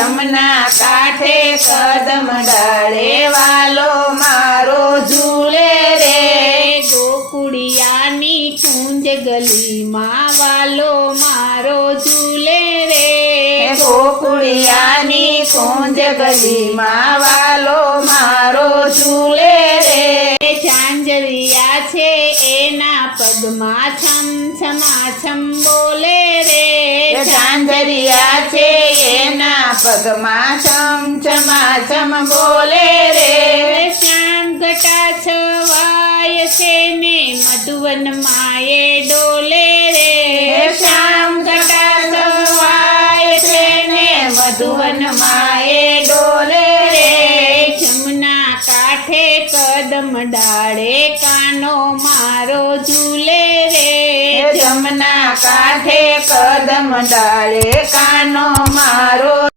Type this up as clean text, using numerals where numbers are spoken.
જમના કાંઠે કદમ ડાળે વાલો મારો ઝૂલે રે ગોકુળિયાની કુંજ ગલીમાં વાલો મારો ઝૂલે રે ગોકુળિયાની કુંજ ગલીમાં વાલો મારો ઝૂલે રે ઝાંઝરિયા છે એના પગમાં છમ છમાછમ બોલે રે ઝાંઝરિયા છે એના પગમાં છમ છમાછમ બોલે રે શ્યામ ઘટા છવાય છે ને મધુવન માએ ડોલે રે શ્યામ ઘટા છવાય છે ને મધુવન માએ ડોલે રે જમના કાંઠે કદમ ડાળે કાનો મારો ઝૂલે રે જમના કાંઠે કદમ ડાળે કાનો મારો